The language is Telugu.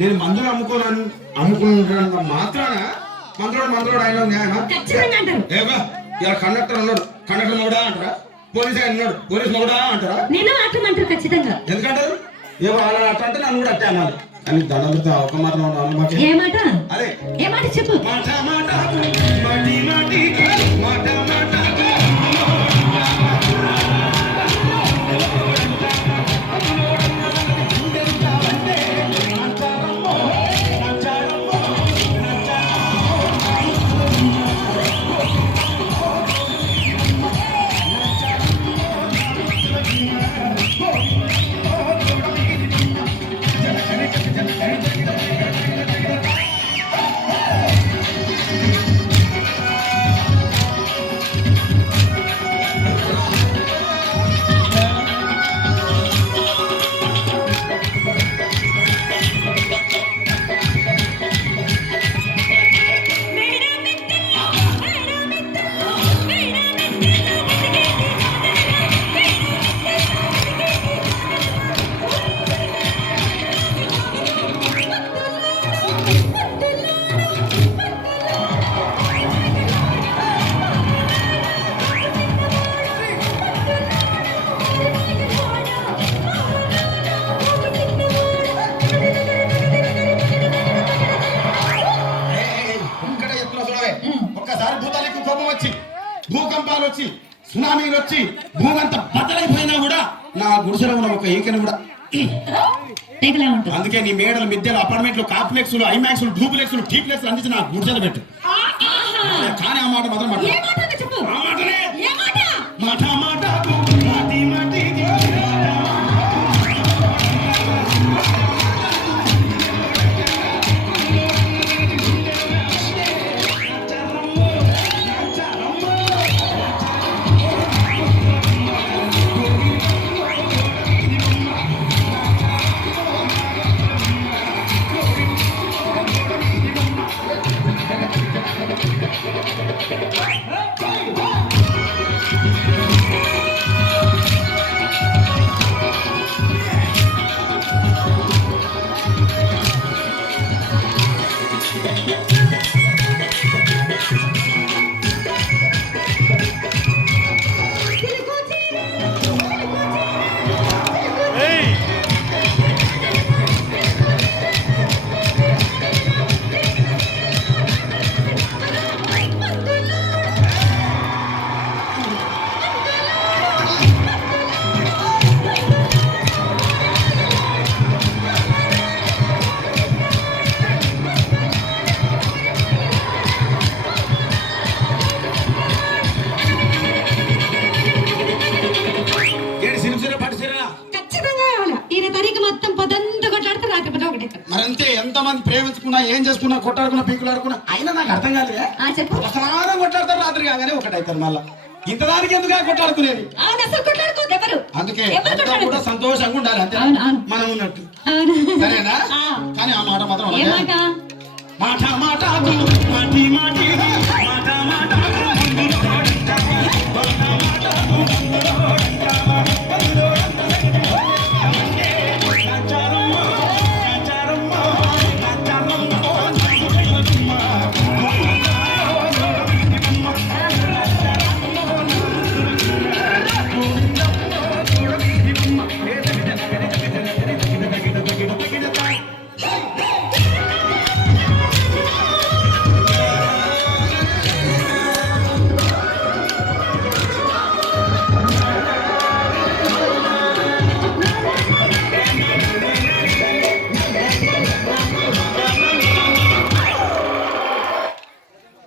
నేను మందులు అమ్ముకుంటున్న మాత్రాన మందులోడు ఆయన న్యాయమా? ఏమా ఇలా కండక్టర్ ఉన్నాడు, కండక్టర్ మొగడా అంటారా? పోలీస్ ఆయన ఉన్నాడు, పోలీస్ మొగడా అంటారా? నేను అట్లమంటారు ఖచ్చితంగా. ఎందుకంటారు? ఏమో అలా అట్లా అంటే నన్ను కూడా అట్టే అన్నారు. కానీ దండలతో ఒక మాట ఏ మాట? అదే ఏ మాట చెప్పు. మాట మాట మాటి మాటి మాట మాట భూకంపాలు వచ్చి సునామీలు వచ్చి భూమంతా బద్దలైపోయినా కూడా నా గుడిసెలో ఉన్న ఒక ఈకను కూడా అందుకే నీ మేడలు మిద్దెలు అపార్ట్మెంట్లు కాంప్లెక్స్లు ఐమాక్స్లు డూప్లెక్స్లు టీప్లెక్స్లు అందించి నా గుడిసెలు పెట్టు. కానీ ఆ మాట మాత్రం ఆ మాటనే మాట మాట మాటి మాటి మరంతే ఎంతమంది ప్రేమించుకున్నా ఏం చేసుకున్నా కొట్టాడుకున్నా పీకులాడుకున్నా అయినా నాకు అర్థం కాలేదే. సమానం కొట్లాడతారు రాత్రి కాగానే ఒకటైతారు. మళ్ళా ఇంతదానికి ఎందుకు కొట్లాడుకునేది? అందుకే కూడా సంతోషంగా ఉండాలి అంతే మనం ఉన్నట్టు. సరేనా? కానీ ఆ మాట మాత్రం మాట మాట మాటి మాటి మాట మాట